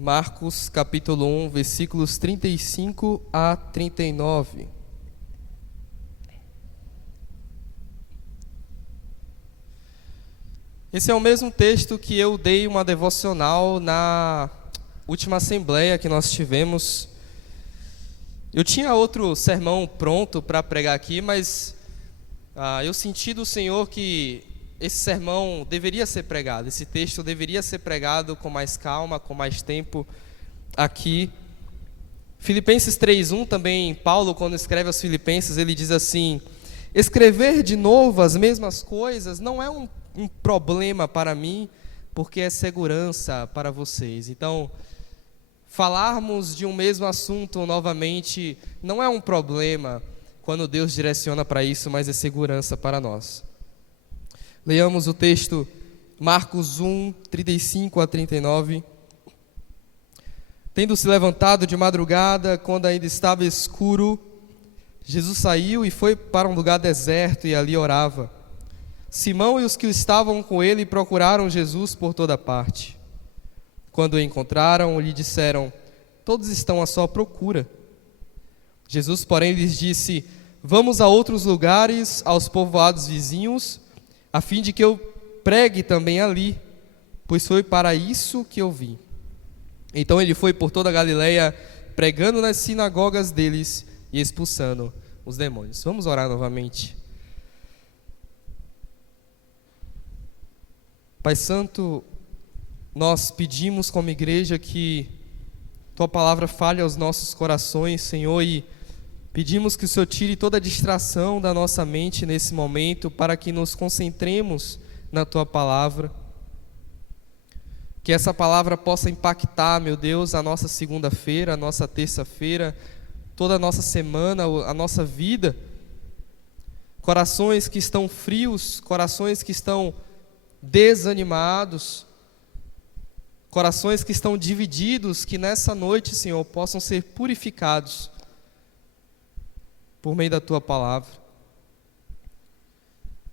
Marcos capítulo 1, versículos 35 a 39. Esse é o mesmo texto que eu dei uma devocional na última assembleia que nós tivemos. Eu tinha outro sermão pronto para pregar aqui, mas eu senti do Senhor que esse sermão deveria ser pregado, esse texto deveria ser pregado com mais calma, com mais tempo aqui. Filipenses 3:1 também, Paulo, quando escreve aos Filipenses, ele diz assim: escrever de novo as mesmas coisas não é um problema para mim, porque é segurança para vocês. Então, falarmos de um mesmo assunto novamente não é um problema quando Deus direciona para isso, mas é segurança para nós. Leiamos o texto, Marcos 1, 35 a 39. Tendo se levantado de madrugada, quando ainda estava escuro, Jesus saiu e foi para um lugar deserto e ali orava. Simão e os que estavam com ele procuraram Jesus por toda parte. Quando o encontraram, lhe disseram: todos estão à sua procura. Jesus, porém, lhes disse: vamos a outros lugares, aos povoados vizinhos, a fim de que eu pregue também ali, pois foi para isso que eu vim. Então ele foi por toda a Galileia, pregando nas sinagogas deles e expulsando os demônios. Vamos orar novamente. Pai Santo, nós pedimos como igreja que Tua palavra fale aos nossos corações, Senhor, e pedimos que o Senhor tire toda a distração da nossa mente nesse momento, para que nos concentremos na Tua palavra. Que essa palavra possa impactar, meu Deus, a nossa segunda-feira, a nossa terça-feira, toda a nossa semana, a nossa vida. Corações que estão frios, corações que estão desanimados, corações que estão divididos, que nessa noite, Senhor, possam ser purificados por meio da Tua palavra.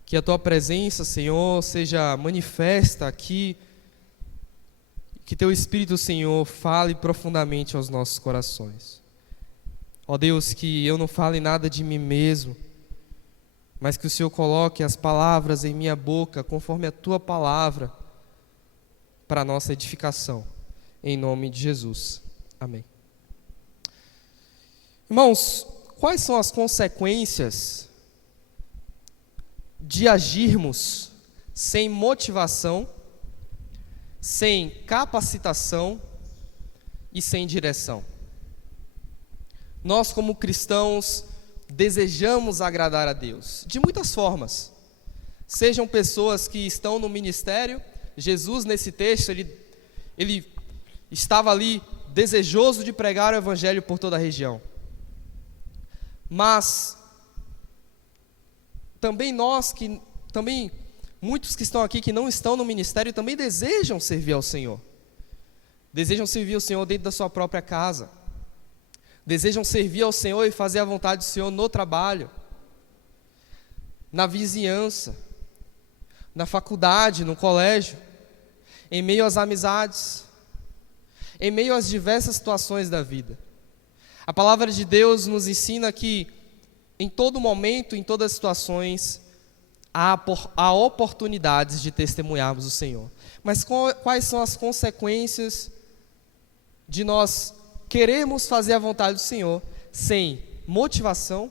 Que a Tua presença, Senhor, seja manifesta aqui, que Teu Espírito, Senhor, fale profundamente aos nossos corações. Ó Deus, que eu não fale nada de mim mesmo, mas que o Senhor coloque as palavras em minha boca, conforme a Tua palavra, para a nossa edificação, em nome de Jesus. Amém. Irmãos, quais são as consequências de agirmos sem motivação, sem capacitação e sem direção? Nós, como cristãos, desejamos agradar a Deus de muitas formas. Sejam pessoas que estão no ministério. Jesus, nesse texto, ele estava ali desejoso de pregar o evangelho por toda a região. Mas também muitos que estão aqui que não estão no ministério também desejam servir ao Senhor. Desejam servir ao Senhor dentro da sua própria casa. Desejam servir ao Senhor e fazer a vontade do Senhor no trabalho, na vizinhança, na faculdade, no colégio, em meio às amizades, em meio às diversas situações da vida. A palavra de Deus nos ensina que em todo momento, em todas as situações, há oportunidades de testemunharmos o Senhor. Mas quais são as consequências de nós queremos fazer a vontade do Senhor sem motivação,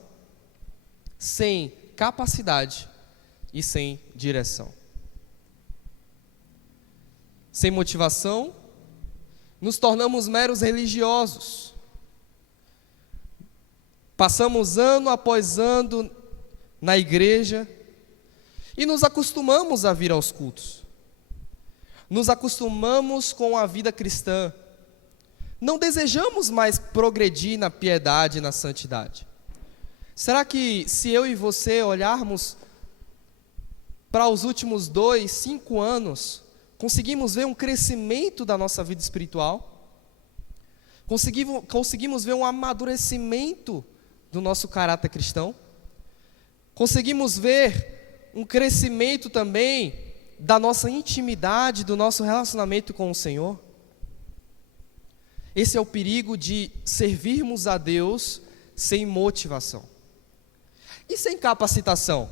sem capacidade e sem direção? Sem motivação, nos tornamos meros religiosos. Passamos ano após ano na igreja e nos acostumamos a vir aos cultos. Nos acostumamos com a vida cristã. Não desejamos mais progredir na piedade e na santidade. Será que se eu e você olharmos para os últimos 2, 5 anos, conseguimos ver um crescimento da nossa vida espiritual? Conseguimos ver um amadurecimento do nosso caráter cristão? Conseguimos ver um crescimento também da nossa intimidade, do nosso relacionamento com o Senhor? Esse é o perigo de servirmos a Deus sem motivação. E sem capacitação?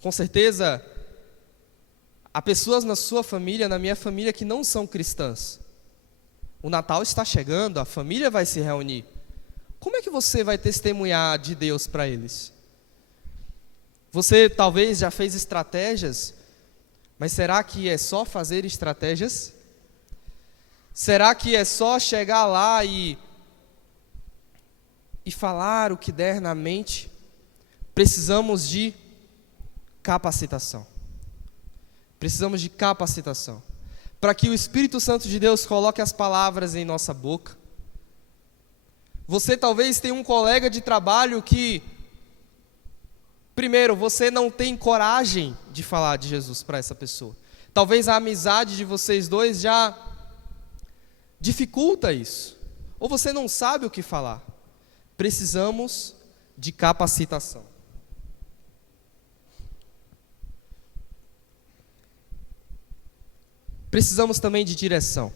Com certeza, há pessoas na sua família, na minha família, que não são cristãs. O Natal está chegando, a família vai se reunir. Como é que você vai testemunhar de Deus para eles? Você talvez já fez estratégias, mas será que é só fazer estratégias? Será que é só chegar lá e falar o que der na mente? Precisamos de capacitação. Precisamos de capacitação. Para que o Espírito Santo de Deus coloque as palavras em nossa boca. Você talvez tenha um colega de trabalho que, primeiro, você não tem coragem de falar de Jesus para essa pessoa. Talvez a amizade de vocês dois já dificulta isso. Ou você não sabe o que falar. Precisamos de capacitação. Precisamos também de direção.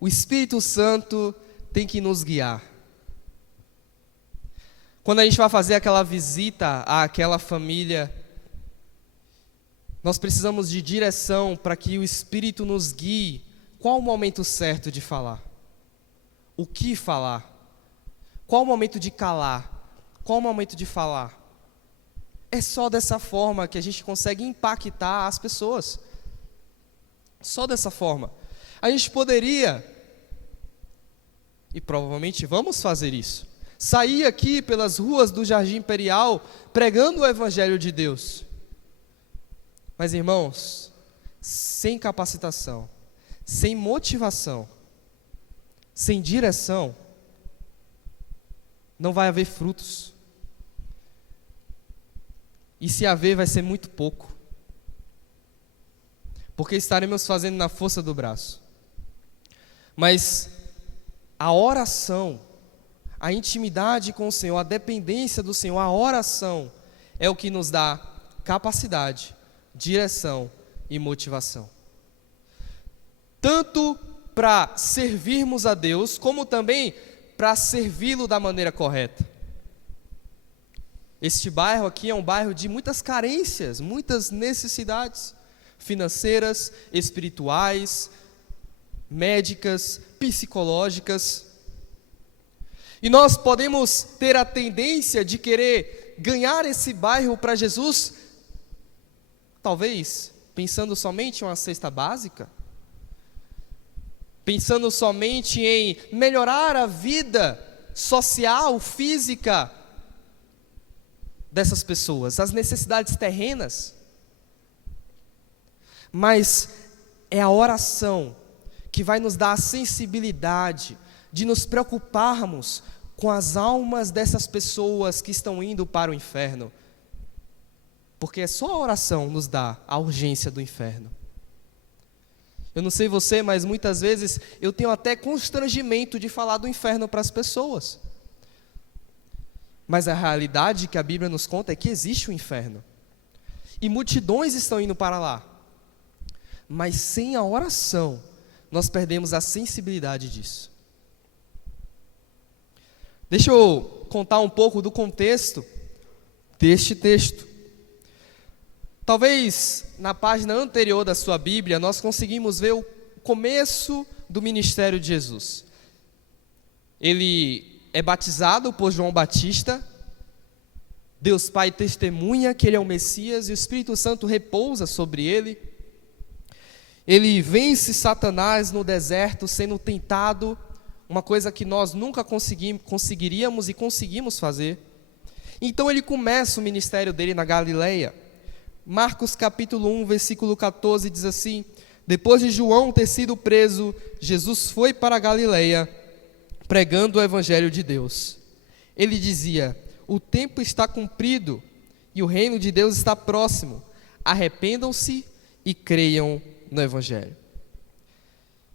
O Espírito Santo tem que nos guiar. Quando a gente vai fazer aquela visita àquela família, nós precisamos de direção para que o Espírito nos guie. Qual o momento certo de falar? O que falar? Qual o momento de calar? Qual o momento de falar? É só dessa forma que a gente consegue impactar as pessoas. Só dessa forma. A gente poderia, e provavelmente vamos fazer isso, sair aqui pelas ruas do Jardim Imperial pregando o Evangelho de Deus. Mas, irmãos, sem capacitação, sem motivação, sem direção, não vai haver frutos. E se haver, vai ser muito pouco. Porque estaremos fazendo na força do braço. Mas a oração, a intimidade com o Senhor, a dependência do Senhor, a oração é o que nos dá capacidade, direção e motivação. Tanto para servirmos a Deus, como também para servi-lo da maneira correta. Este bairro aqui é um bairro de muitas carências, muitas necessidades financeiras, espirituais, médicas, psicológicas. E nós podemos ter a tendência de querer ganhar esse bairro para Jesus, talvez pensando somente em uma cesta básica, pensando somente em melhorar a vida social, física dessas pessoas, as necessidades terrenas. Mas é a oração que vai nos dar a sensibilidade de nos preocuparmos com as almas dessas pessoas que estão indo para o inferno. Porque é só a oração nos dá a urgência do inferno. Eu não sei você, mas muitas vezes eu tenho até constrangimento de falar do inferno para as pessoas. Mas a realidade que a Bíblia nos conta é que existe o inferno. E multidões estão indo para lá. Mas sem a oração, nós perdemos a sensibilidade disso. Deixa eu contar um pouco do contexto deste texto. Talvez na página anterior da sua Bíblia, nós conseguimos ver o começo do ministério de Jesus. Ele é batizado por João Batista. Deus Pai testemunha que ele é o Messias e o Espírito Santo repousa sobre ele. Ele vence Satanás no deserto, sendo tentado, uma coisa que nós nunca conseguiríamos e conseguimos fazer. Então ele começa o ministério dele na Galileia. Marcos capítulo 1, versículo 14 diz assim: depois de João ter sido preso, Jesus foi para a Galileia, pregando o Evangelho de Deus. Ele dizia: o tempo está cumprido e o reino de Deus está próximo. Arrependam-se e creiam no Evangelho.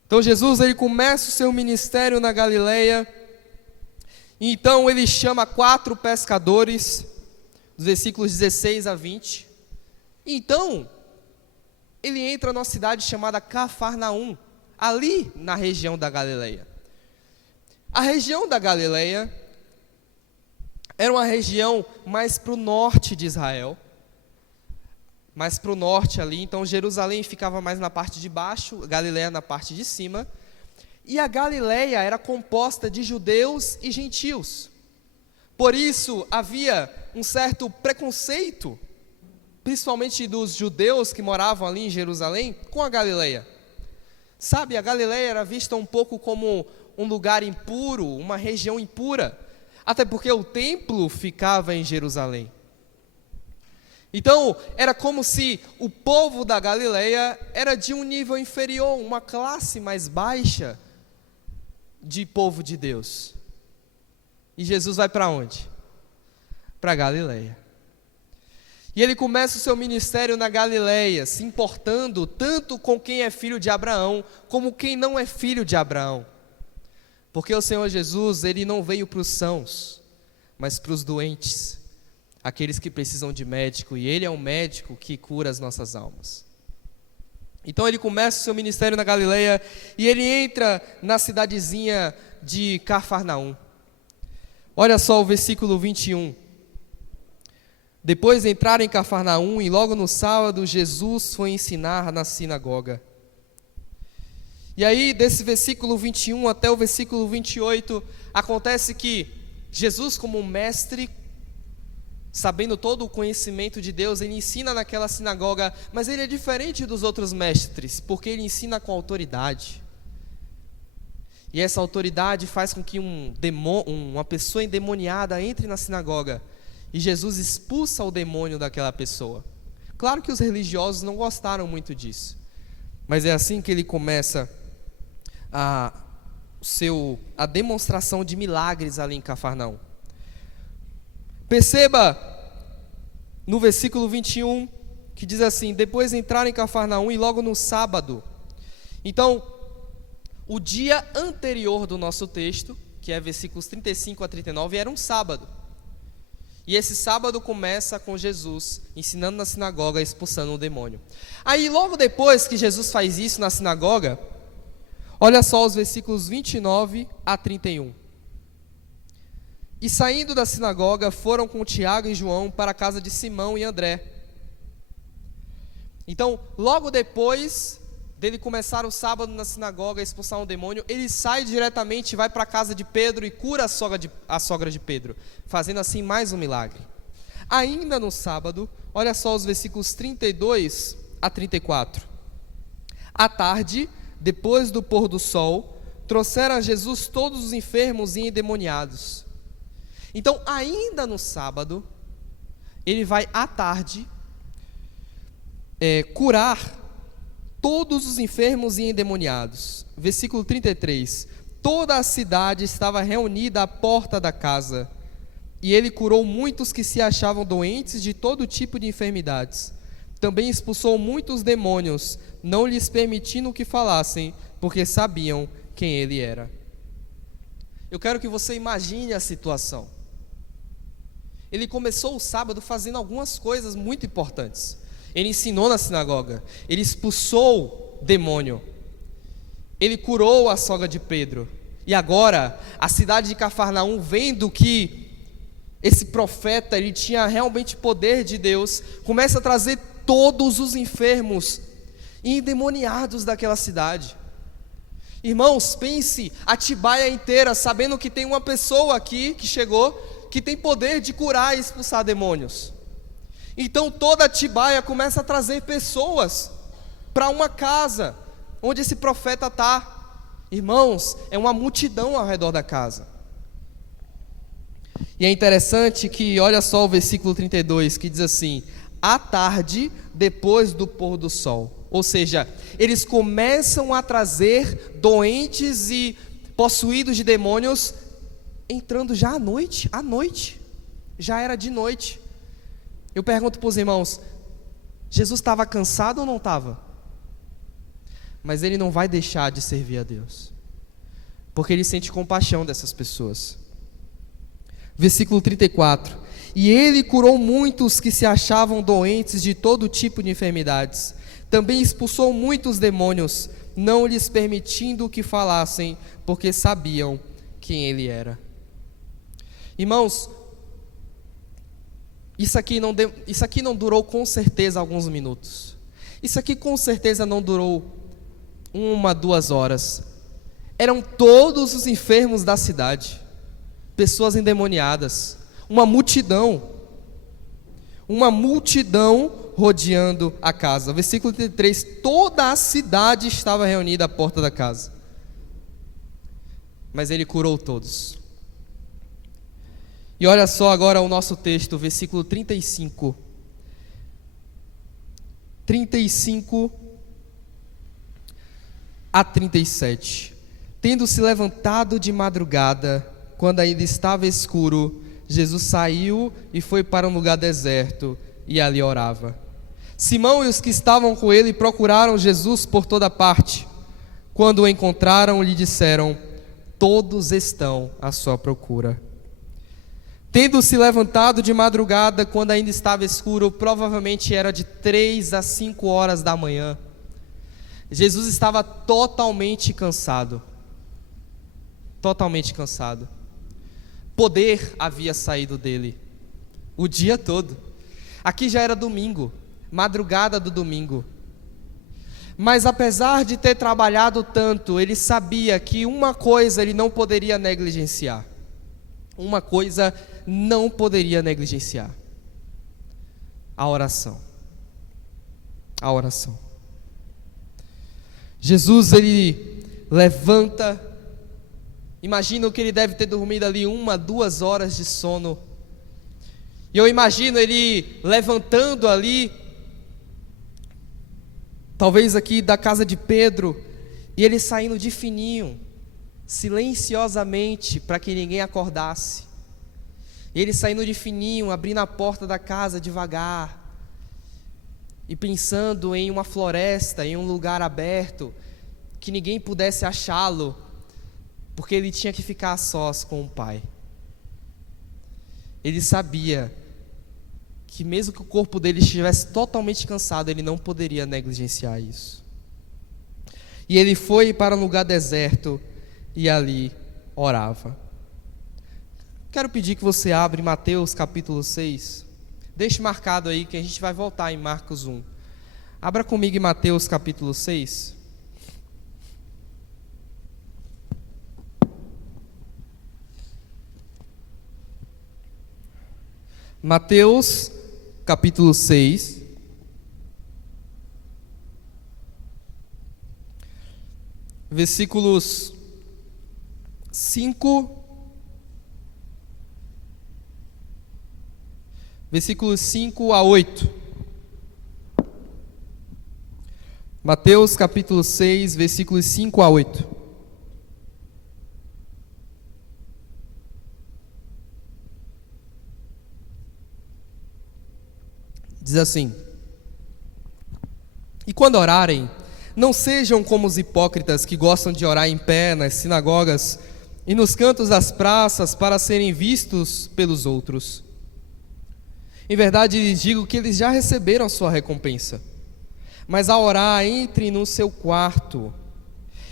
Então Jesus, ele começa o seu ministério na Galileia. E então ele chama 4 pescadores, dos versículos 16 a 20. E então ele entra numa cidade chamada Cafarnaum, ali na região da Galileia. A região da Galileia era uma região mais para o norte de Israel, mais para o norte ali. Então Jerusalém ficava mais na parte de baixo, Galileia na parte de cima. E a Galileia era composta de judeus e gentios. Por isso havia um certo preconceito, principalmente dos judeus que moravam ali em Jerusalém, com a Galileia. Sabe, a Galileia era vista um pouco como um lugar impuro, uma região impura, até porque o templo ficava em Jerusalém. Então, era como se o povo da Galileia era de um nível inferior, uma classe mais baixa de povo de Deus. E Jesus vai para onde? Para a Galileia. E ele começa o seu ministério na Galileia, se importando tanto com quem é filho de Abraão, como quem não é filho de Abraão. Porque o Senhor Jesus, ele não veio para os sãos, mas para os doentes, aqueles que precisam de médico, e ele é um médico que cura as nossas almas. Então ele começa o seu ministério na Galileia, e ele entra na cidadezinha de Cafarnaum. Olha só o versículo 21. Depois de entrar em Cafarnaum, e logo no sábado, Jesus foi ensinar na sinagoga. E aí, desse versículo 21 até o versículo 28, acontece que Jesus, como mestre, sabendo todo o conhecimento de Deus, ele ensina naquela sinagoga, mas ele é diferente dos outros mestres, porque ele ensina com autoridade. E essa autoridade faz com que uma pessoa endemoniada entre na sinagoga, e Jesus expulsa o demônio daquela pessoa. Claro que os religiosos não gostaram muito disso, mas é assim que ele começa a demonstração de milagres ali em Cafarnaum. Perceba no versículo 21, que diz assim: depois de entrar em Cafarnaum e logo no sábado. Então, o dia anterior do nosso texto, que é versículos 35 a 39, era um sábado. E esse sábado começa com Jesus ensinando na sinagoga, expulsando o demônio. Aí logo depois que Jesus faz isso na sinagoga, olha só os versículos 29 a 31. E saindo da sinagoga, foram com Tiago e João para a casa de Simão e André. Então, logo depois dele começar o sábado na sinagoga, expulsar um demônio, ele sai diretamente e vai para a casa de Pedro e cura a sogra de Pedro, fazendo assim mais um milagre. Ainda no sábado, olha só os versículos 32 a 34. À tarde, depois do pôr do sol, trouxeram a Jesus todos os enfermos e endemoniados. Então, ainda no sábado, ele vai à tarde curar todos os enfermos e endemoniados. Versículo 33. Toda a cidade estava reunida à porta da casa, e ele curou muitos que se achavam doentes de todo tipo de enfermidades. Também expulsou muitos demônios, não lhes permitindo que falassem, porque sabiam quem ele era. Eu quero que você imagine a situação. Ele começou o sábado fazendo algumas coisas muito importantes. Ele ensinou na sinagoga, ele expulsou demônio, ele curou a sogra de Pedro. E agora, a cidade de Cafarnaum, vendo que esse profeta ele tinha realmente poder de Deus, começa a trazer todos os enfermos e endemoniados daquela cidade. Irmãos, pense Atibaia inteira, sabendo que tem uma pessoa aqui que chegou, que tem poder de curar e expulsar demônios. Então toda Atibaia começa a trazer pessoas para uma casa onde esse profeta está. Irmãos, é uma multidão ao redor da casa. E é interessante que, olha só o versículo 32, que diz assim: à tarde, depois do pôr do sol. Ou seja, eles começam a trazer doentes e possuídos de demônios, entrando já à noite, já era de noite. Eu pergunto para os irmãos, Jesus estava cansado ou não estava? Mas ele não vai deixar de servir a Deus, porque ele sente compaixão dessas pessoas. Versículo 34. E ele curou muitos que se achavam doentes de todo tipo de enfermidades. Também expulsou muitos demônios, não lhes permitindo que falassem, porque sabiam quem ele era. Irmãos, isso aqui não durou com certeza alguns minutos. Isso aqui com certeza não durou 1, 2 horas. Eram todos os enfermos da cidade, pessoas endemoniadas, uma multidão rodeando a casa. Versículo 33, toda a cidade estava reunida à porta da casa. Mas ele curou todos. E olha só agora o nosso texto, versículo 35. 35 a 37. Tendo se levantado de madrugada, quando ainda estava escuro, Jesus saiu e foi para um lugar deserto e ali orava. Simão e os que estavam com ele procuraram Jesus por toda parte. Quando o encontraram, lhe disseram: todos estão à sua procura. Tendo se levantado de madrugada, quando ainda estava escuro, provavelmente era de 3 a 5 horas da manhã, Jesus estava totalmente cansado. Totalmente cansado. Poder havia saído dele o dia todo. Aqui já era domingo, madrugada do domingo. Mas apesar de ter trabalhado tanto, ele sabia que uma coisa ele não poderia negligenciar. Uma coisa não poderia negligenciar: a oração. A oração. Jesus, ele levanta. Imagino que ele deve ter dormido ali 1, 2 horas de sono. E eu imagino ele levantando ali, talvez aqui da casa de Pedro, e ele saindo de fininho, silenciosamente, para que ninguém acordasse. Ele saindo de fininho, abrindo a porta da casa devagar, e pensando em uma floresta, em um lugar aberto, que ninguém pudesse achá-lo, porque ele tinha que ficar a sós com o Pai. Ele sabia que mesmo que o corpo dele estivesse totalmente cansado, ele não poderia negligenciar isso. E ele foi para um lugar deserto e ali orava. Quero pedir que você abra Mateus capítulo 6. Deixe marcado aí que a gente vai voltar em Marcos 1. Abra comigo em Mateus capítulo 6. Mateus capítulo 6. Versículos 5. Versículos 5 a 8. Mateus capítulo 6, versículos 5 a 8. Diz assim: e quando orarem, não sejam como os hipócritas que gostam de orar em pé nas sinagogas e nos cantos das praças para serem vistos pelos outros. Em verdade lhes digo que eles já receberam sua recompensa. Mas ao orar, entre no seu quarto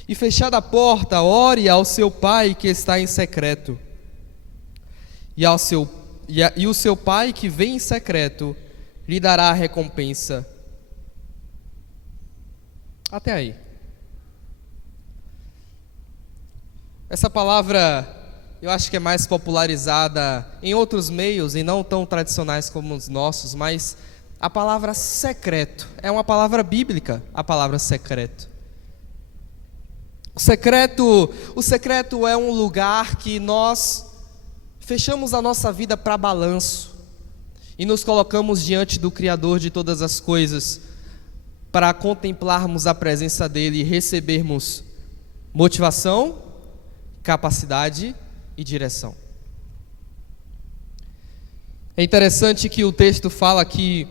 e, fechada a porta, ore ao seu Pai que está em secreto. E o seu Pai que vem em secreto lhe dará a recompensa. Até aí. Essa palavra eu acho que é mais popularizada em outros meios e não tão tradicionais como os nossos, mas a palavra secreto é uma palavra bíblica, a palavra secreto. O secreto é um lugar que nós fechamos a nossa vida para balanço e nos colocamos diante do Criador de todas as coisas para contemplarmos a presença dele e recebermos motivação, capacidade e direção. É interessante que o texto fala que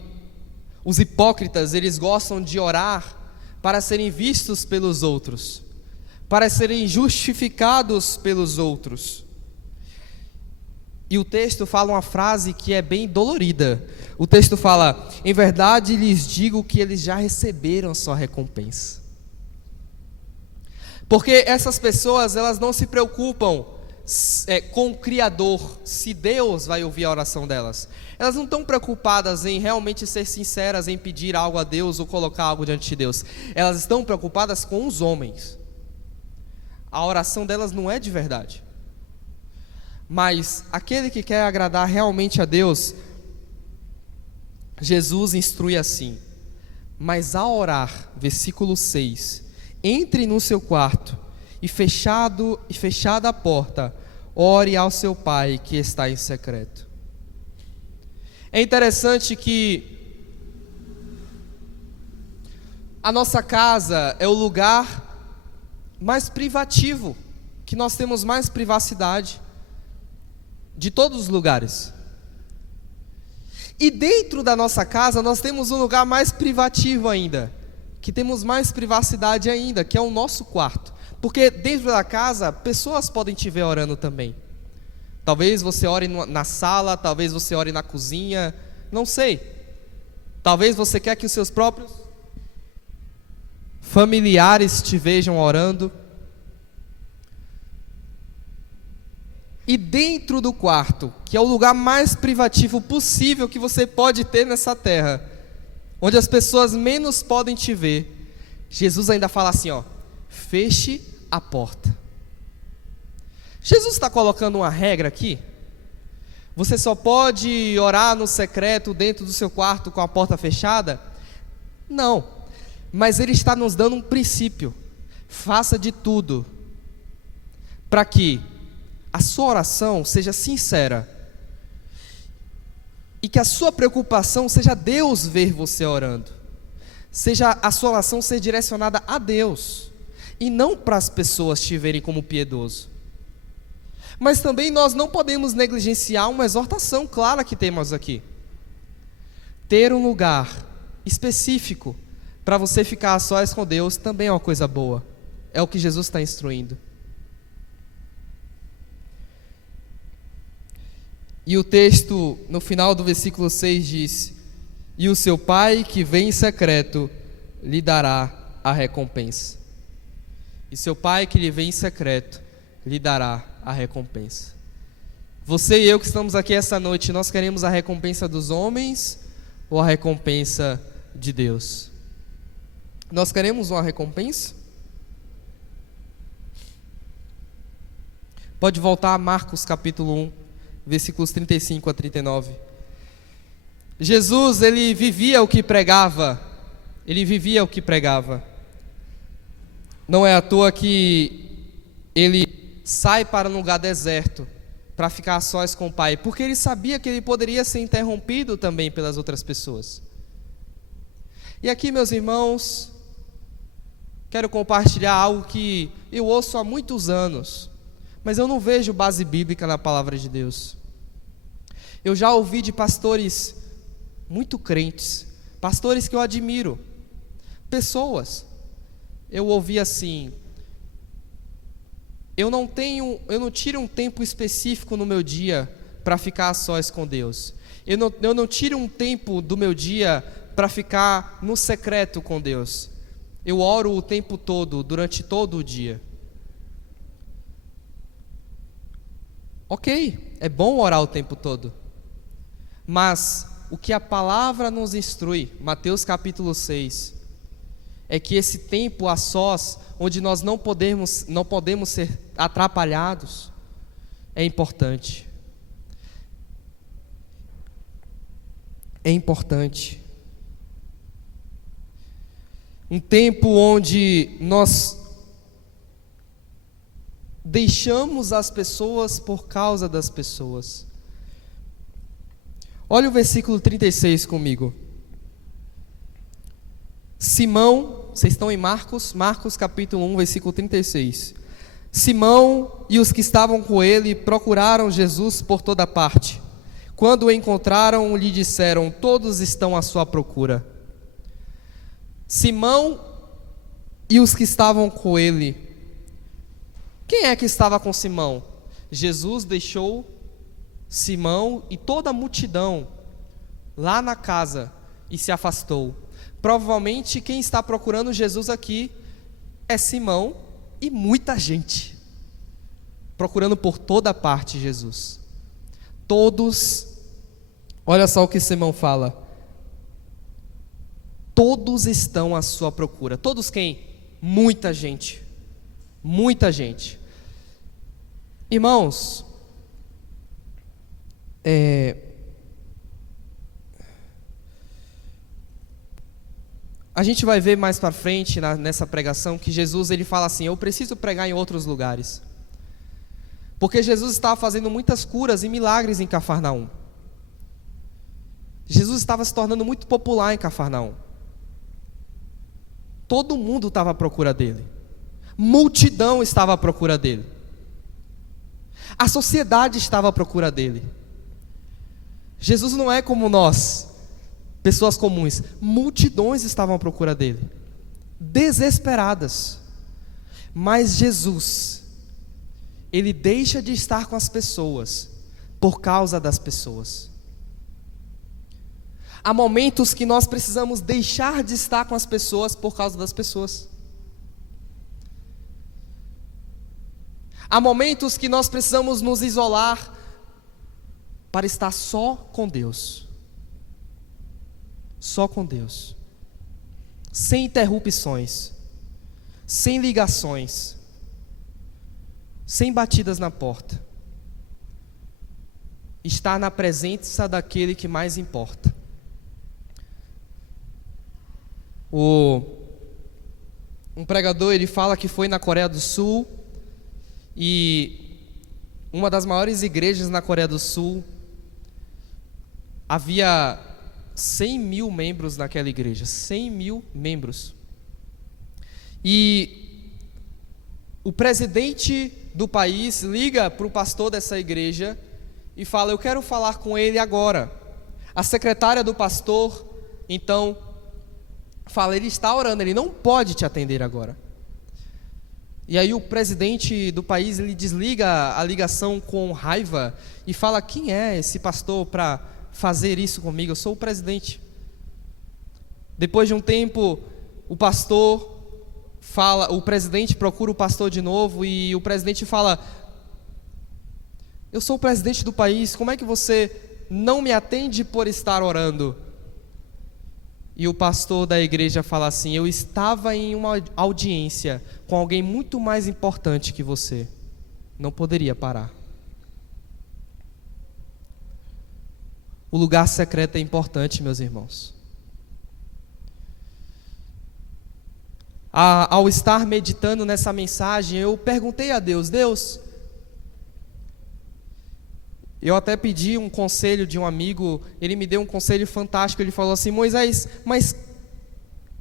os hipócritas, eles gostam de orar para serem vistos pelos outros, para serem justificados pelos outros. E o texto fala uma frase que é bem dolorida. O texto fala: em verdade lhes digo que eles já receberam a sua recompensa. Porque essas pessoas, elas não se preocupam com o Criador, se Deus vai ouvir a oração delas. Elas não estão preocupadas em realmente ser sinceras, em pedir algo a Deus ou colocar algo diante de Deus. Elas estão preocupadas com os homens. A oração delas não é de verdade. Mas aquele que quer agradar realmente a Deus, Jesus instrui assim: mas ao orar, versículo 6, entre no seu quarto e fechada a porta, ore ao seu Pai que está em secreto. É interessante que a nossa casa é o lugar mais privativo, que nós temos mais privacidade de todos os lugares. E dentro da nossa casa nós temos um lugar mais privativo ainda, que temos mais privacidade ainda, que é o nosso quarto. Porque dentro da casa, pessoas podem te ver orando também. Talvez você ore na sala, talvez você ore na cozinha, não sei. Talvez você quer que os seus próprios familiares te vejam orando. E dentro do quarto, que é o lugar mais privativo possível que você pode ter nessa terra, onde as pessoas menos podem te ver, Jesus ainda fala assim, ó: feche a porta. Jesus está colocando uma regra aqui? Você só pode orar no secreto dentro do seu quarto com a porta fechada? Não, mas Ele está nos dando um princípio. Faça de tudo para que a sua oração seja sincera e que a sua preocupação seja Deus ver você orando, seja a sua oração ser direcionada a Deus e não para as pessoas te verem como piedoso. Mas também nós não podemos negligenciar uma exortação clara que temos aqui: ter um lugar específico para você ficar a sós com Deus também é uma coisa boa. É o que Jesus está instruindo. E o texto, no final do versículo 6, diz: e o seu Pai que vem em secreto lhe dará a recompensa. E seu Pai que lhe vem em secreto lhe dará a recompensa. Você e eu que estamos aqui essa noite, nós queremos a recompensa dos homens ou a recompensa de Deus? Nós queremos uma recompensa? Pode voltar a Marcos capítulo 1, versículos 35 a 39. Jesus, ele vivia o que pregava. Ele vivia o que pregava. Não é à toa que ele sai para um lugar deserto para ficar a sós com o Pai, porque ele sabia que ele poderia ser interrompido também pelas outras pessoas. E aqui, meus irmãos, quero compartilhar algo que eu ouço há muitos anos, mas eu não vejo base bíblica na palavra de Deus. Eu já ouvi de pastores muito crentes, pastores que eu admiro, pessoas. Eu ouvi assim: eu não tiro um tempo específico no meu dia para ficar a sós com Deus. Eu não tiro um tempo do meu dia para ficar no secreto com Deus. Eu oro o tempo todo, durante todo o dia. Ok, é bom orar o tempo todo. Mas o que a palavra nos instrui, Mateus capítulo 6, é que esse tempo a sós, onde nós não podemos ser atrapalhados, é importante. É importante. Um tempo onde nós deixamos as pessoas por causa das pessoas. Olha o versículo 36 comigo. Simão, vocês estão em Marcos capítulo 1, versículo 36. Simão e os que estavam com ele procuraram Jesus por toda parte. Quando o encontraram, lhe disseram: todos estão à sua procura. Simão e os que estavam com ele. Quem é que estava com Simão? Jesus deixou Simão e toda a multidão lá na casa e se afastou. Provavelmente quem está procurando Jesus aqui é Simão e muita gente procurando por toda parte Jesus. Todos, olha só o que Simão fala: todos estão à sua procura. Todos quem? Muita gente. Muita gente. Irmãos, a gente vai ver mais para frente nessa pregação que Jesus ele fala assim: eu preciso pregar em outros lugares. Porque Jesus estava fazendo muitas curas e milagres em Cafarnaum. Jesus estava se tornando muito popular em Cafarnaum. Todo mundo estava à procura dele. Multidão estava à procura dele. A sociedade estava à procura dele. Jesus não é como nós, pessoas comuns. Multidões estavam à procura dele, desesperadas. Mas Jesus, ele deixa de estar com as pessoas por causa das pessoas. Há momentos que nós precisamos deixar de estar com as pessoas por causa das pessoas. Há momentos que nós precisamos nos isolar para estar só com Deus. Só com Deus. Sem interrupções, sem ligações, sem batidas na porta. Estar na presença daquele que mais importa. Um pregador, ele fala que foi na Coreia do Sul, e uma das maiores igrejas na Coreia do Sul, havia 100 mil membros naquela igreja, 100 mil membros. E o presidente do país liga para o pastor dessa igreja e fala: eu quero falar com ele agora. A secretária do pastor, então, fala: ele está orando, ele não pode te atender agora. E aí o presidente do país, ele desliga a ligação com raiva e fala: quem é esse pastor para fazer isso comigo? Eu sou o presidente. Depois de um tempo, o presidente procura o pastor de novo e o presidente fala: eu sou o presidente do país, como é que você não me atende por estar orando? E o pastor da igreja fala assim: eu estava em uma audiência com alguém muito mais importante que você, não poderia parar. O lugar secreto é importante, meus irmãos. Ao estar meditando nessa mensagem, eu perguntei a Deus: Deus, eu até pedi um conselho de um amigo, ele me deu um conselho fantástico. Ele falou assim: Moisés, mas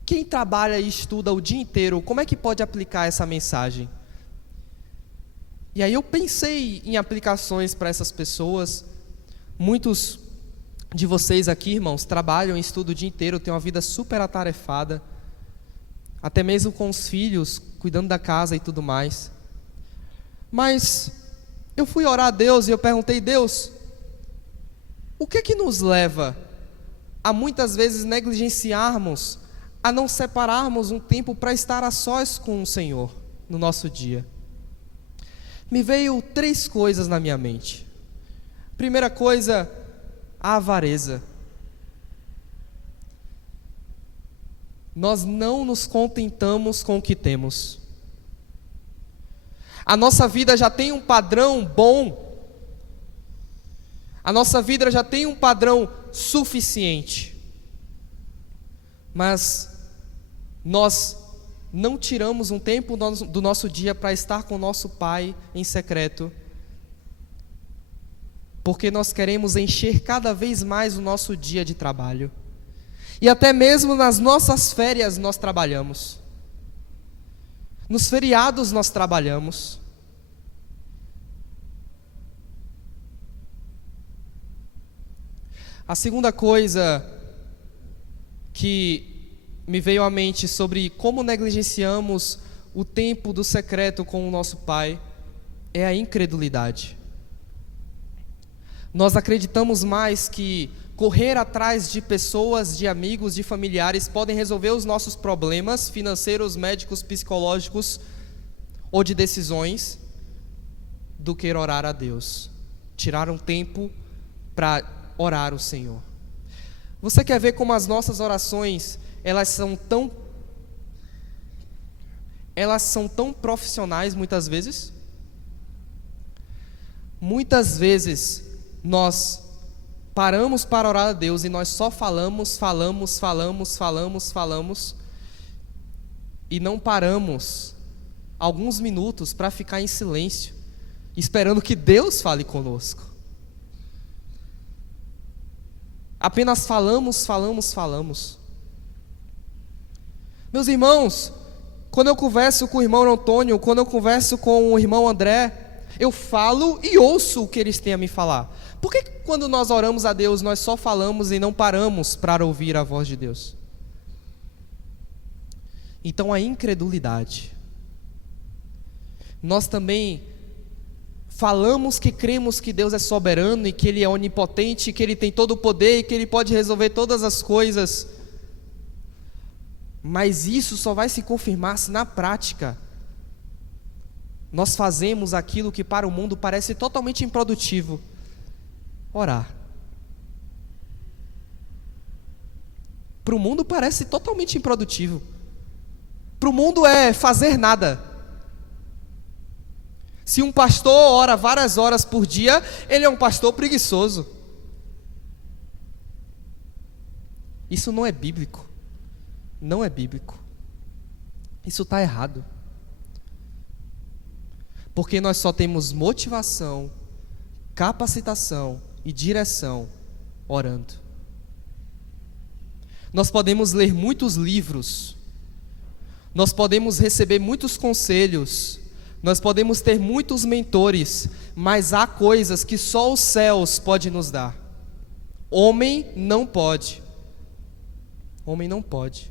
quem trabalha e estuda o dia inteiro, como é que pode aplicar essa mensagem? E aí eu pensei em aplicações para essas pessoas. Muitos de vocês aqui, irmãos, trabalham e estudam o dia inteiro, têm uma vida super atarefada, até mesmo com os filhos, cuidando da casa e tudo mais. Mas eu fui orar a Deus e eu perguntei: Deus, o que que nos leva a muitas vezes negligenciarmos, a não separarmos um tempo para estar a sós com o Senhor no nosso dia? Me veio 3 coisas na minha mente. Primeira coisa, a avareza. Nós não nos contentamos com o que temos. A nossa vida já tem um padrão bom. A nossa vida já tem um padrão suficiente. Mas nós não tiramos um tempo do nosso dia para estar com o nosso Pai em secreto, porque nós queremos encher cada vez mais o nosso dia de trabalho. E até mesmo nas nossas férias nós trabalhamos. Nos feriados nós trabalhamos. A segunda coisa que me veio à mente sobre como negligenciamos o tempo do secreto com o nosso Pai é a incredulidade. Nós acreditamos mais que correr atrás de pessoas, de amigos, de familiares podem resolver os nossos problemas financeiros, médicos, psicológicos, ou de decisões do que orar a Deus. Tirar um tempo para orar o Senhor. Você quer ver como as nossas orações, elas são tão profissionais muitas vezes? Muitas vezes nós paramos para orar a Deus e nós só falamos e não paramos alguns minutos para ficar em silêncio, esperando que Deus fale conosco. Apenas falamos. Meus irmãos, quando eu converso com o irmão Antônio, quando eu converso com o irmão André, eu falo e ouço o que eles têm a me falar. Por que quando nós oramos a Deus, nós só falamos e não paramos para ouvir a voz de Deus? Então a incredulidade. Nós também falamos que cremos que Deus é soberano e que Ele é onipotente, que Ele tem todo o poder e que Ele pode resolver todas as coisas. Mas isso só vai se confirmar se na prática nós fazemos aquilo que para o mundo parece totalmente improdutivo: orar. Para o mundo parece totalmente improdutivo. Para o mundo é fazer nada. Se um pastor ora várias horas por dia, ele é um pastor preguiçoso. Isso não é bíblico. Não é bíblico. Isso está errado. Porque nós só temos motivação, capacitação e direção orando. Nós podemos ler muitos livros, nós podemos receber muitos conselhos, nós podemos ter muitos mentores, mas há coisas que só os céus podem nos dar. Homem não pode. Homem não pode.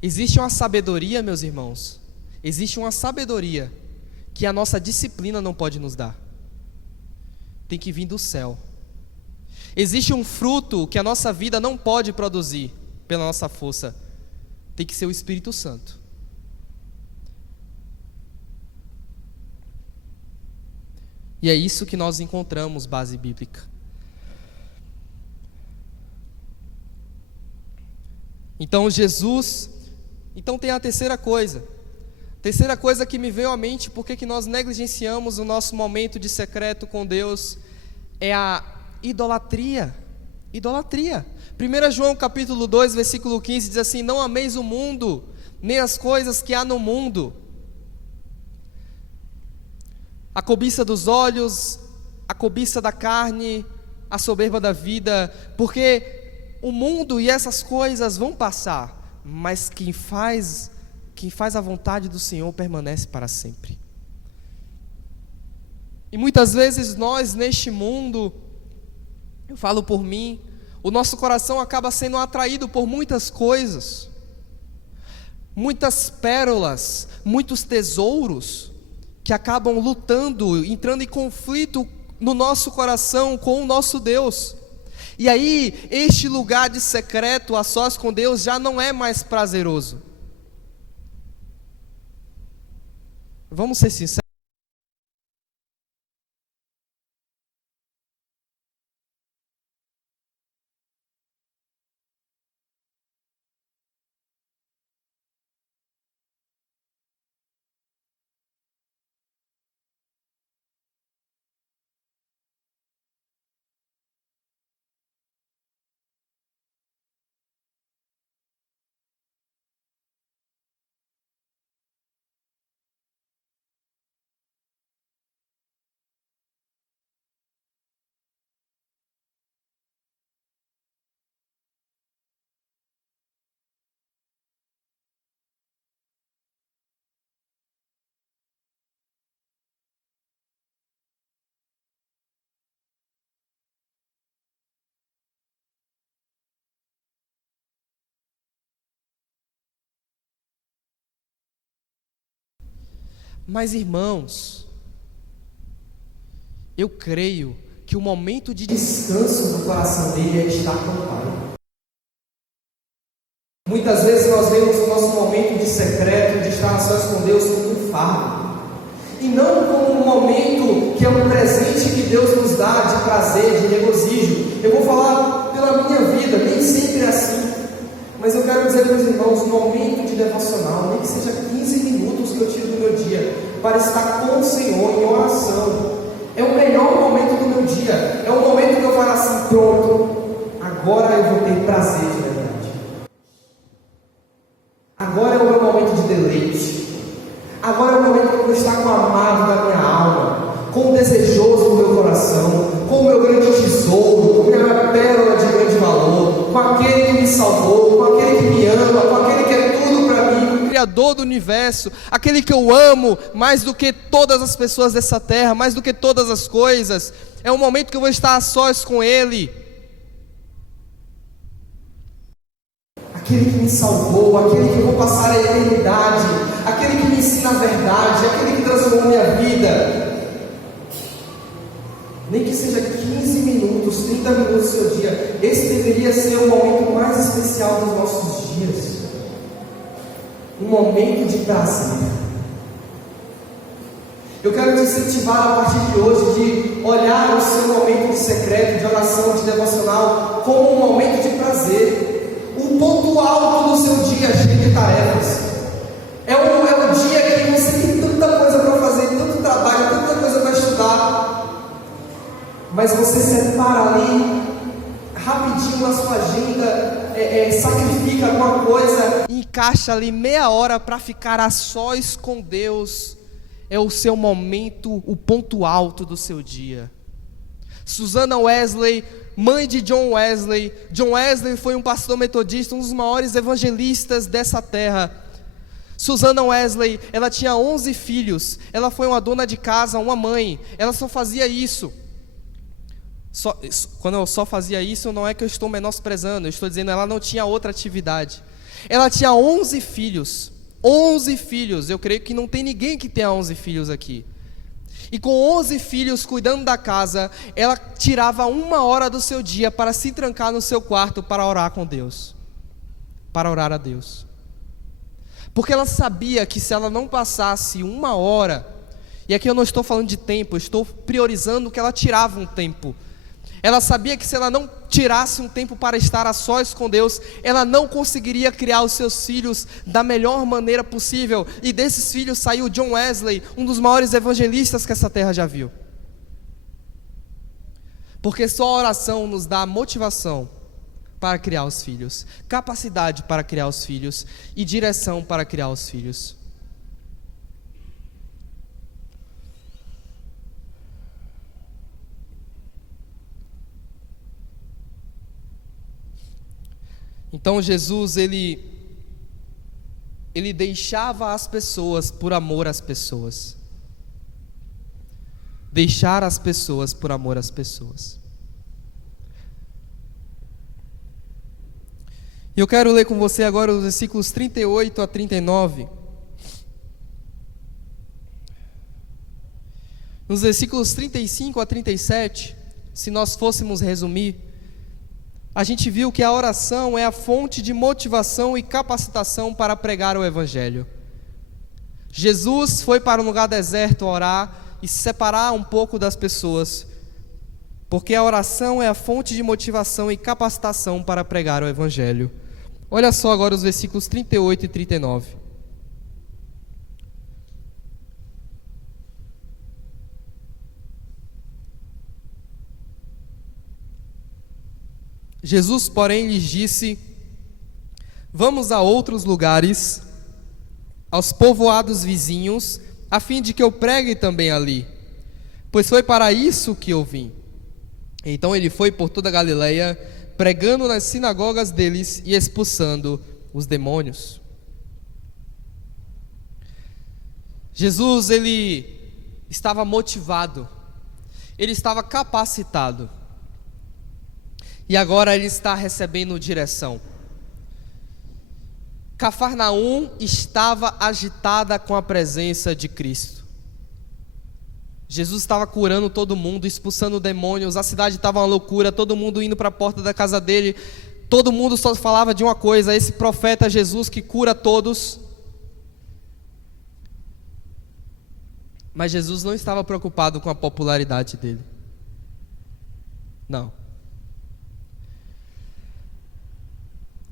Existe uma sabedoria, meus irmãos, existe uma sabedoria que a nossa disciplina não pode nos dar. Tem que vir do céu. Existe um fruto que a nossa vida não pode produzir pela nossa força. Tem que ser o Espírito Santo. E é isso que nós encontramos base bíblica. Então tem a terceira coisa. Terceira coisa que me veio à mente, porque que nós negligenciamos o nosso momento de secreto com Deus, é a idolatria. Idolatria. 1 João capítulo 2, versículo 15 diz assim: não ameis o mundo, nem as coisas que há no mundo. A cobiça dos olhos, a cobiça da carne, a soberba da vida, porque o mundo e essas coisas vão passar, mas quem faz a vontade do Senhor permanece para sempre. E muitas vezes nós neste mundo, eu falo por mim, o nosso coração acaba sendo atraído por muitas coisas, muitas pérolas, muitos tesouros, que acabam lutando, entrando em conflito no nosso coração com o nosso Deus. E aí, este lugar de secreto a sós com Deus já não é mais prazeroso. Vamos ser sinceros. Mas irmãos, eu creio que o momento de descanso do coração dele é estar com o Pai. Muitas vezes nós vemos o nosso momento de secreto, de estar a sós com Deus, como um fardo, e não como um momento que é um presente que Deus nos dá de prazer, de regozijo. Eu vou falar pela minha vida, nem sempre é assim, mas eu quero dizer para os irmãos, um momento de devocional, nem que seja 15 minutos que eu tiro do meu dia, para estar com o Senhor em oração, é o melhor momento do meu dia. É o momento que eu falo assim: pronto, agora eu vou ter prazer de verdade, agora é o meu momento de deleite, agora é o momento que eu vou estar com o amado da minha alma, com o desejoso do meu coração, com o meu grande tesouro, com a minha pérola de grande valor, com aquele que me salvou, com aquele que me ama, com aquele que é tudo para mim, o Criador do universo, aquele que eu amo mais do que todas as pessoas dessa terra, mais do que todas as coisas. É um momento que eu vou estar a sós com Ele. Aquele que me salvou, aquele que eu vou passar a eternidade, aquele que me ensina a verdade, aquele que transformou minha vida. Nem que seja 15 minutos, 30 minutos do seu dia, esse deveria ser o momento mais especial dos nossos dias. Um momento de prazer. Eu quero te incentivar a partir de hoje de olhar o seu momento de secreto, de oração, de devocional, como um momento de prazer. O ponto alto do seu dia cheio de tarefas. É o dia que você tem tanta coisa para fazer, tanto trabalho, tanta coisa para estudar, mas você separa ali rapidinho na sua agenda, sacrifica alguma coisa, encaixa ali meia hora para ficar a sós com Deus. É o seu momento, o ponto alto do seu dia. Susannah Wesley, mãe de John Wesley. John Wesley foi um pastor metodista, um dos maiores evangelistas dessa terra. Susannah Wesley, ela tinha 11 filhos. Ela foi uma dona de casa, uma mãe. Ela só fazia isso. Quando eu só fazia isso, não é que eu estou menosprezando, eu estou dizendo ela não tinha outra atividade. Ela tinha 11 filhos. 11 filhos, eu creio que não tem ninguém que tenha 11 filhos aqui. E com 11 filhos cuidando da casa, ela tirava 1 hora do seu dia para se trancar no seu quarto para orar com Deus, para orar a Deus. Porque ela sabia que se ela não passasse 1 hora, e aqui eu não estou falando de tempo, eu estou priorizando que ela tirava um tempo. Ela sabia que se ela não tirasse um tempo para estar a sós com Deus, ela não conseguiria criar os seus filhos da melhor maneira possível. E desses filhos saiu John Wesley, um dos maiores evangelistas que essa terra já viu. Porque só a oração nos dá motivação para criar os filhos, capacidade para criar os filhos e direção para criar os filhos. Então Jesus, ele deixava as pessoas por amor às pessoas. Deixar as pessoas por amor às pessoas. E eu quero ler com você agora os versículos 38 a 39. Nos versículos 35 a 37, se nós fôssemos resumir, a gente viu que a oração é a fonte de motivação e capacitação para pregar o Evangelho. Jesus foi para um lugar deserto orar e se separar um pouco das pessoas, porque a oração é a fonte de motivação e capacitação para pregar o Evangelho. Olha só agora os versículos 38 e 39. Jesus, porém, lhes disse: vamos a outros lugares, aos povoados vizinhos, a fim de que eu pregue também ali, pois foi para isso que eu vim. Então ele foi por toda a Galileia, pregando nas sinagogas deles e expulsando os demônios. Jesus, ele estava motivado, ele estava capacitado. E agora ele está recebendo direção. Cafarnaum estava agitada com a presença de Cristo. Jesus estava curando todo mundo, expulsando demônios, a cidade estava uma loucura, todo mundo indo para a porta da casa dele, Todo mundo só falava de uma coisa: esse profeta Jesus que cura todos. Mas Jesus não estava preocupado com a popularidade dele. Não.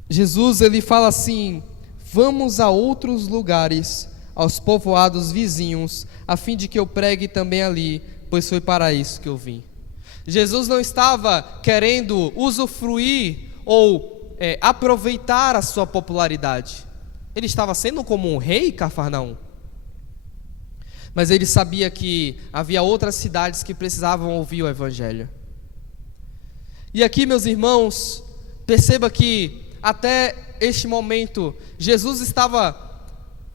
Jesus, ele fala assim: vamos a outros lugares, aos povoados vizinhos, a fim de que eu pregue também ali, pois foi para isso que eu vim. Jesus não estava querendo usufruir ou aproveitar a sua popularidade. Ele estava sendo como um rei, Cafarnaum. Mas ele sabia que havia outras cidades que precisavam ouvir o Evangelho. E aqui, meus irmãos, perceba que até este momento, Jesus estava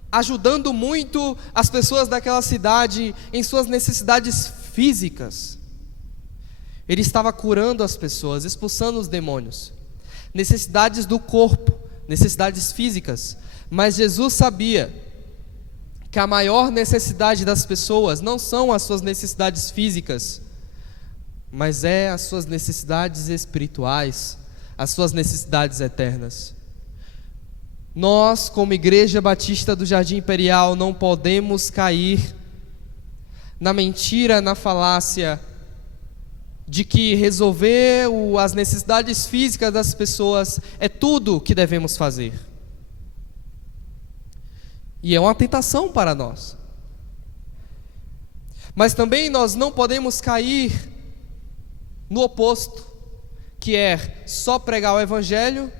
ajudando muito as pessoas daquela cidade em suas necessidades físicas. Ele estava curando as pessoas, expulsando os demônios. Necessidades do corpo, necessidades físicas. Mas Jesus sabia que a maior necessidade das pessoas não são as suas necessidades físicas, mas é as suas necessidades espirituais, as suas necessidades eternas. Nós, como Igreja Batista do Jardim Imperial, não podemos cair na mentira, na falácia de que resolver as necessidades físicas das pessoas é tudo que devemos fazer. E é uma tentação para nós. Mas também nós não podemos cair no oposto, que é só pregar o Evangelho,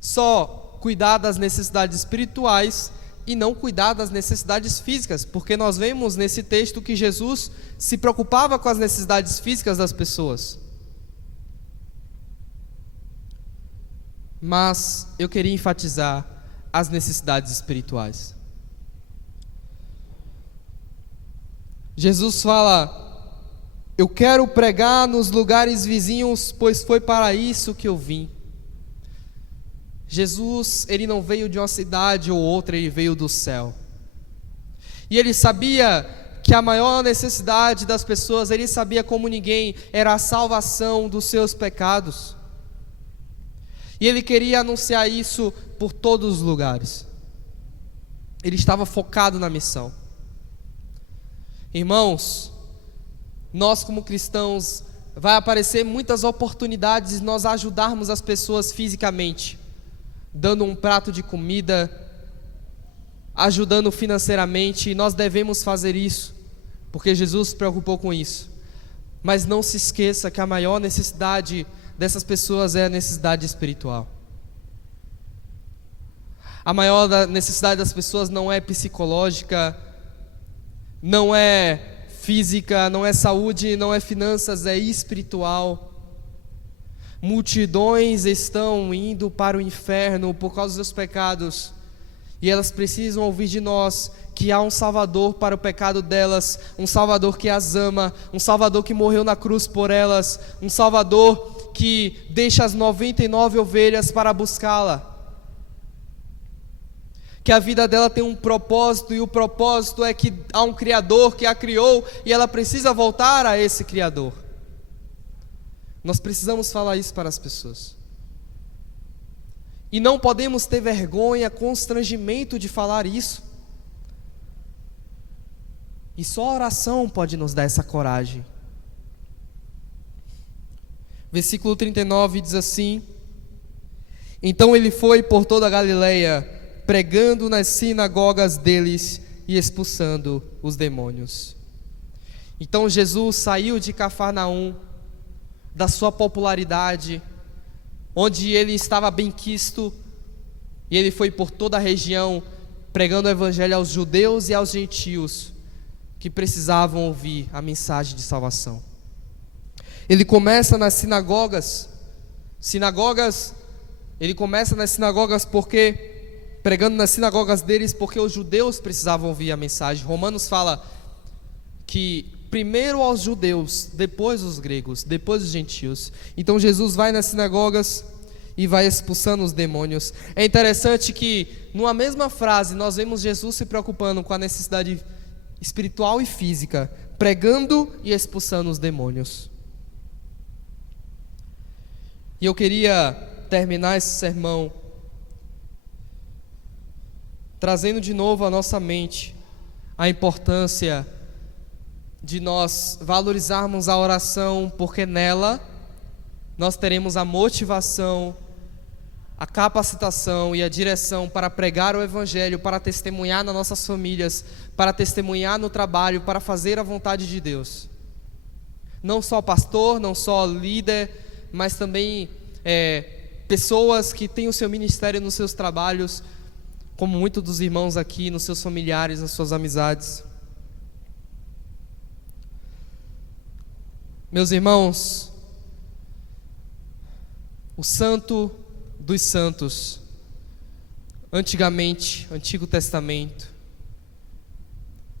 só cuidar das necessidades espirituais e não cuidar das necessidades físicas, porque nós vemos nesse texto que Jesus se preocupava com as necessidades físicas das pessoas. Mas eu queria enfatizar as necessidades espirituais. Jesus fala: eu quero pregar nos lugares vizinhos, pois foi para isso que eu vim. Jesus, ele não veio de uma cidade ou outra, ele veio do céu. E ele sabia que a maior necessidade das pessoas, ele sabia como ninguém, era a salvação dos seus pecados. E ele queria anunciar isso por todos os lugares. Ele estava focado na missão. Irmãos, nós como cristãos, vai aparecer muitas oportunidades de nós ajudarmos as pessoas fisicamente, dando um prato de comida, ajudando financeiramente, e nós devemos fazer isso, porque Jesus se preocupou com isso. Mas não se esqueça que a maior necessidade dessas pessoas é a necessidade espiritual. A maior necessidade das pessoas não é psicológica, não é física, não é saúde, não é finanças, é espiritual. Multidões estão indo para o inferno por causa dos seus pecados, e elas precisam ouvir de nós que há um Salvador para o pecado delas, um Salvador que as ama, um Salvador que morreu na cruz por elas, um Salvador que deixa as 99 ovelhas para buscá-la. Que a vida dela tem um propósito, e o propósito é que há um Criador que a criou, e ela precisa voltar a esse Criador. Nós precisamos falar isso para as pessoas. E não podemos ter vergonha, constrangimento de falar isso. E só a oração pode nos dar essa coragem. Versículo 39 diz assim: então ele foi por toda a Galileia, pregando nas sinagogas deles e expulsando os demônios. Então Jesus saiu de Cafarnaum, da sua popularidade, onde ele estava benquisto, e ele foi por toda a região, pregando o Evangelho aos judeus e aos gentios, que precisavam ouvir a mensagem de salvação. Ele começa nas sinagogas, ele começa nas sinagogas pregando nas sinagogas deles, porque os judeus precisavam ouvir a mensagem. Romanos fala que primeiro aos judeus, depois os gregos, depois os gentios. Então Jesus vai nas sinagogas e vai expulsando os demônios. É interessante que numa mesma frase nós vemos Jesus se preocupando com a necessidade espiritual e física, pregando e expulsando os demônios. E eu queria terminar esse sermão trazendo de novo à nossa mente a importância de nós valorizarmos a oração, porque nela nós teremos a motivação, a capacitação e a direção para pregar o Evangelho, para testemunhar nas nossas famílias, para testemunhar no trabalho, para fazer a vontade de Deus. Não só pastor, não só líder, mas também pessoas que têm o seu ministério nos seus trabalhos, como muitos dos irmãos aqui, nos seus familiares, nas suas amizades. Meus irmãos, o Santo dos Santos, antigamente, Antigo Testamento,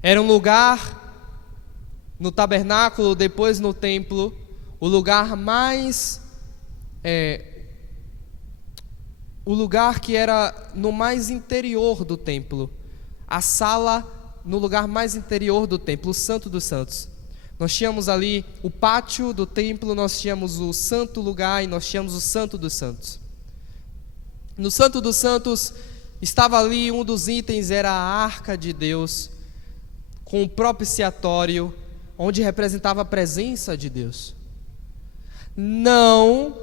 era um lugar no tabernáculo, depois no templo, o lugar mais o lugar que era no mais interior do templo, a sala no lugar mais interior do templo, o Santo dos Santos. Nós tínhamos ali o pátio do templo, nós tínhamos o santo lugar e nós tínhamos o Santo dos Santos. No Santo dos Santos estava ali, um dos itens era a Arca de Deus, com o propiciatório, onde representava a presença de Deus. Não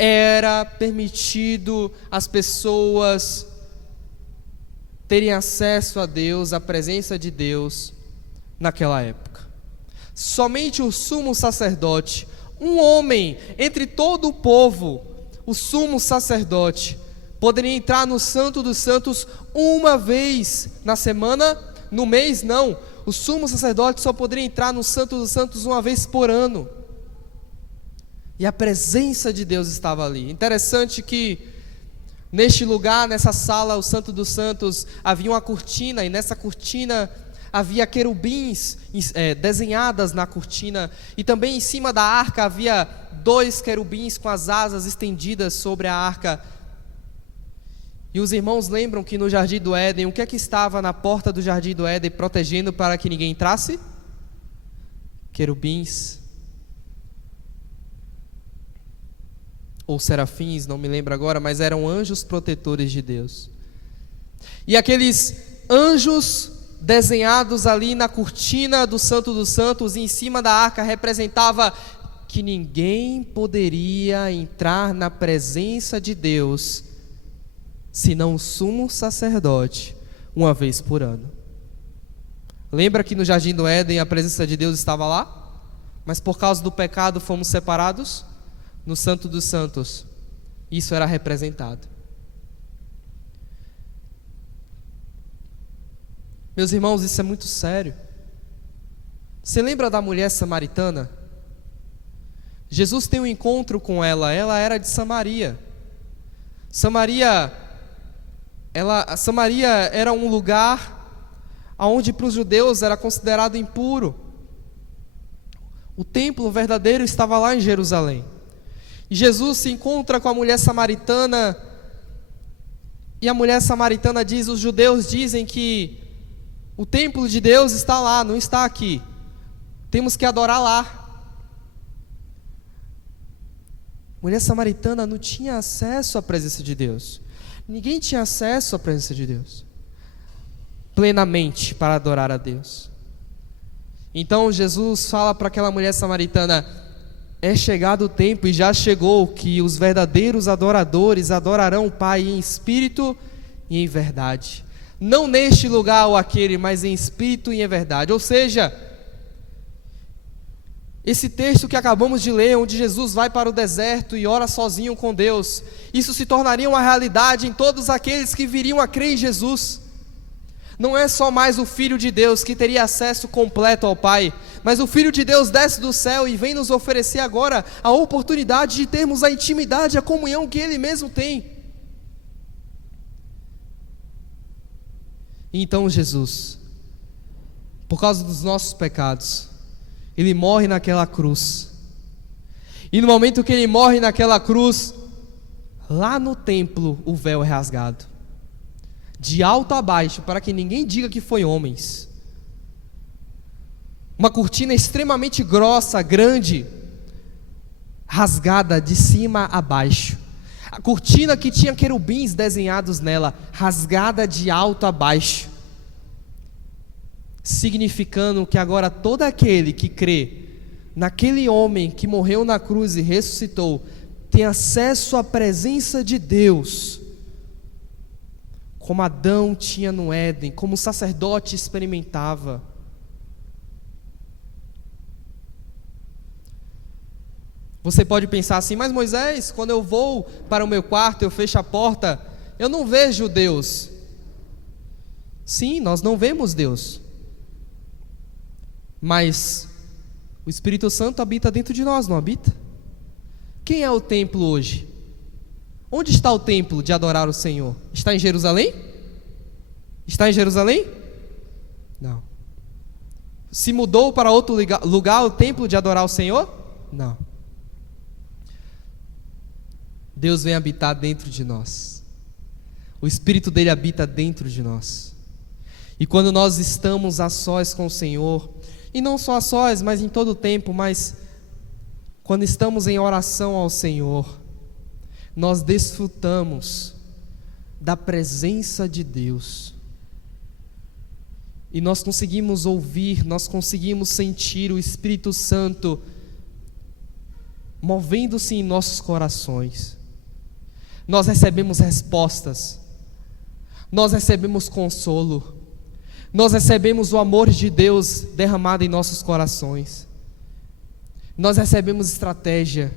era permitido as pessoas terem acesso a Deus, à presença de Deus naquela época. Somente o sumo sacerdote, um homem entre todo o povo, o sumo sacerdote, poderia entrar no Santo dos Santos uma vez na semana, no mês não. O sumo sacerdote só poderia entrar no Santo dos Santos uma vez por ano. E a presença de Deus estava ali. Interessante que neste lugar, nessa sala, o Santo dos Santos, havia uma cortina, e nessa cortina havia querubins desenhadas na cortina, e também em cima da arca havia 2 querubins com as asas estendidas sobre a arca. E os irmãos lembram que no Jardim do Éden, o que é que estava na porta do Jardim do Éden protegendo para que ninguém entrasse? Querubins ou serafins, não me lembro agora, mas eram anjos protetores de Deus. E aqueles anjos desenhados ali na cortina do Santo dos Santos, e em cima da arca, representava que ninguém poderia entrar na presença de Deus, senão o sumo sacerdote, uma vez por ano. Lembra que no Jardim do Éden a presença de Deus estava lá? Mas por causa do pecado fomos separados? No Santo dos Santos, isso era representado. Meus irmãos, isso é muito sério. Você lembra da mulher samaritana? Jesus tem um encontro com ela, ela era de Samaria. Samaria era um lugar onde para os judeus era considerado impuro. O templo verdadeiro estava lá em Jerusalém. E Jesus se encontra com a mulher samaritana, e a mulher samaritana diz: os judeus dizem que o templo de Deus está lá, não está aqui, temos que adorar lá. A mulher samaritana não tinha acesso à presença de Deus, ninguém tinha acesso à presença de Deus plenamente para adorar a Deus. Então Jesus fala para aquela mulher samaritana: é chegado o tempo, e já chegou, que os verdadeiros adoradores adorarão o Pai em espírito e em verdade. Não neste lugar ou aquele, mas em espírito e em verdade. Ou seja, esse texto que acabamos de ler, onde Jesus vai para o deserto e ora sozinho com Deus, isso se tornaria uma realidade em todos aqueles que viriam a crer em Jesus. Não é só mais o Filho de Deus que teria acesso completo ao Pai, mas o Filho de Deus desce do céu e vem nos oferecer agora a oportunidade de termos a intimidade, a comunhão que Ele mesmo tem. E então Jesus, por causa dos nossos pecados, Ele morre naquela cruz. E no momento que Ele morre naquela cruz, lá no templo o véu é rasgado, de alto a baixo, para que ninguém diga que foi homens. Uma cortina extremamente grossa, grande, rasgada de cima a baixo. A cortina que tinha querubins desenhados nela, rasgada de alto a baixo, significando que agora todo aquele que crê naquele homem que morreu na cruz e ressuscitou, tem acesso à presença de Deus, como Adão tinha no Éden, como o sacerdote experimentava. Você pode pensar assim: mas Moisés, quando eu vou para o meu quarto, eu fecho a porta, eu não vejo Deus. Sim, nós não vemos Deus, mas o Espírito Santo habita dentro de nós, não habita? Quem é o templo hoje? Onde está o templo de adorar o Senhor? Está em Jerusalém? Está em Jerusalém? Não. Se mudou para outro lugar o templo de adorar o Senhor? Não. Deus vem habitar dentro de nós. O Espírito dele habita dentro de nós. E quando nós estamos a sós com o Senhor, e não só a sós, mas em todo o tempo, mas quando estamos em oração ao Senhor, nós desfrutamos da presença de Deus. E nós conseguimos ouvir, nós conseguimos sentir o Espírito Santo movendo-se em nossos corações. Nós recebemos respostas, nós recebemos consolo, nós recebemos o amor de Deus derramado em nossos corações, nós recebemos estratégia,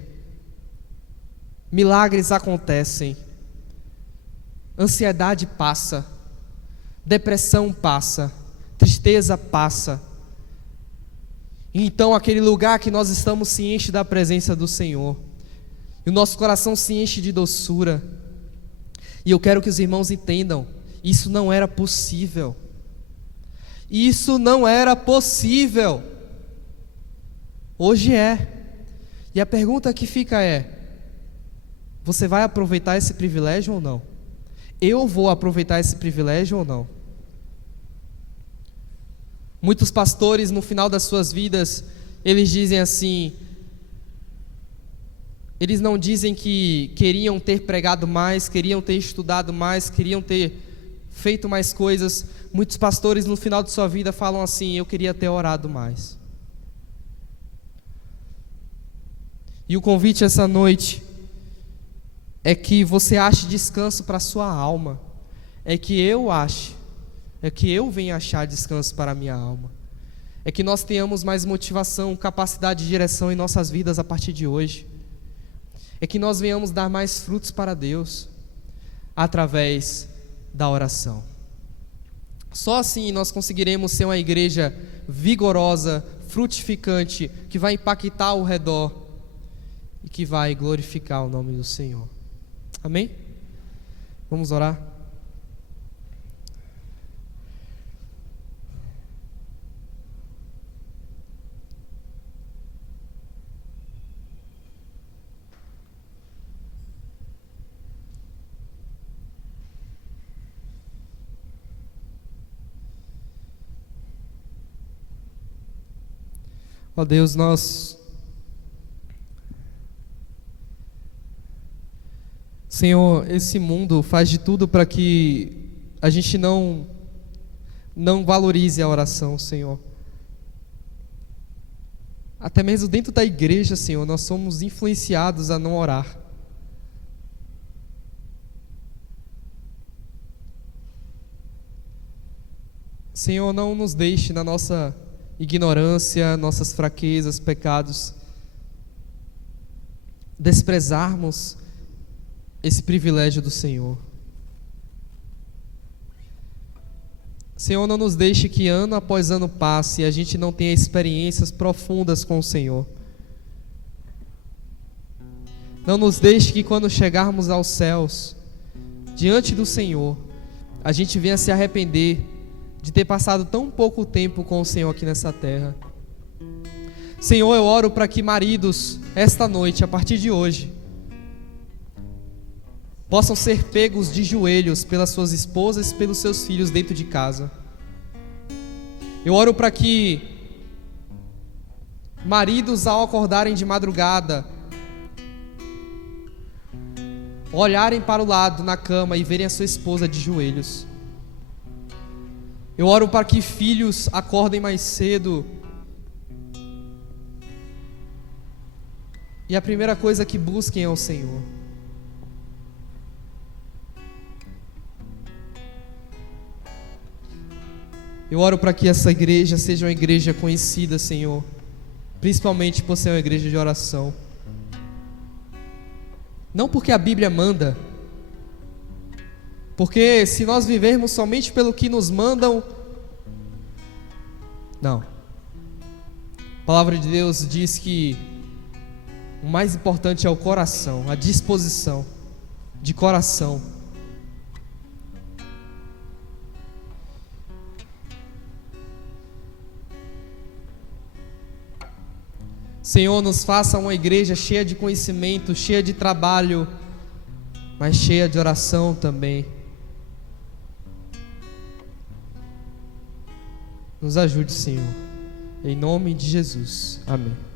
milagres acontecem, ansiedade passa, depressão passa, tristeza passa. Então aquele lugar que nós estamos se enche da presença do Senhor, e o nosso coração se enche de doçura. E eu quero que os irmãos entendam, isso não era possível. Isso não era possível. Hoje é. E a pergunta que fica é: você vai aproveitar esse privilégio ou não? Eu vou aproveitar esse privilégio ou não? Muitos pastores, no final das suas vidas, eles dizem assim, eles não dizem que queriam ter pregado mais, queriam ter estudado mais, queriam ter feito mais coisas. Muitos pastores no final de sua vida falam assim: eu queria ter orado mais. E o convite essa noite é que você ache descanso para a sua alma, é que eu venha achar descanso para a minha alma, é que nós tenhamos mais motivação, capacidade de direção em nossas vidas a partir de hoje, é que nós venhamos dar mais frutos para Deus através da oração. Só assim nós conseguiremos ser uma igreja vigorosa, frutificante, que vai impactar ao redor e que vai glorificar o nome do Senhor. Amém? Vamos orar? Ó Deus, Senhor, esse mundo faz de tudo para que a gente não valorize a oração, Senhor. Até mesmo dentro da igreja, Senhor, nós somos influenciados a não orar. Senhor, não nos deixe na nossa ignorância, nossas fraquezas, pecados, desprezarmos esse privilégio do Senhor. Senhor, não nos deixe que ano após ano passe e a gente não tenha experiências profundas com o Senhor. Não nos deixe que quando chegarmos aos céus, diante do Senhor, a gente venha se arrepender de ter passado tão pouco tempo com o Senhor aqui nessa terra. Senhor, eu oro para que maridos, esta noite, a partir de hoje, possam ser pegos de joelhos pelas suas esposas e pelos seus filhos dentro de casa. Eu oro para que maridos, ao acordarem de madrugada, olharem para o lado na cama e verem a sua esposa de joelhos. Eu oro para que filhos acordem mais cedo e a primeira coisa que busquem é o Senhor. Eu oro para que essa igreja seja uma igreja conhecida, Senhor, principalmente por ser uma igreja de oração. Não porque a Bíblia manda, porque se nós vivermos somente pelo que nos mandam, não. A palavra de Deus diz que o mais importante é o coração, a disposição de coração. Senhor, nos faça uma igreja cheia de conhecimento, cheia de trabalho, mas cheia de oração também. Nos ajude, Senhor. Em nome de Jesus. Amém.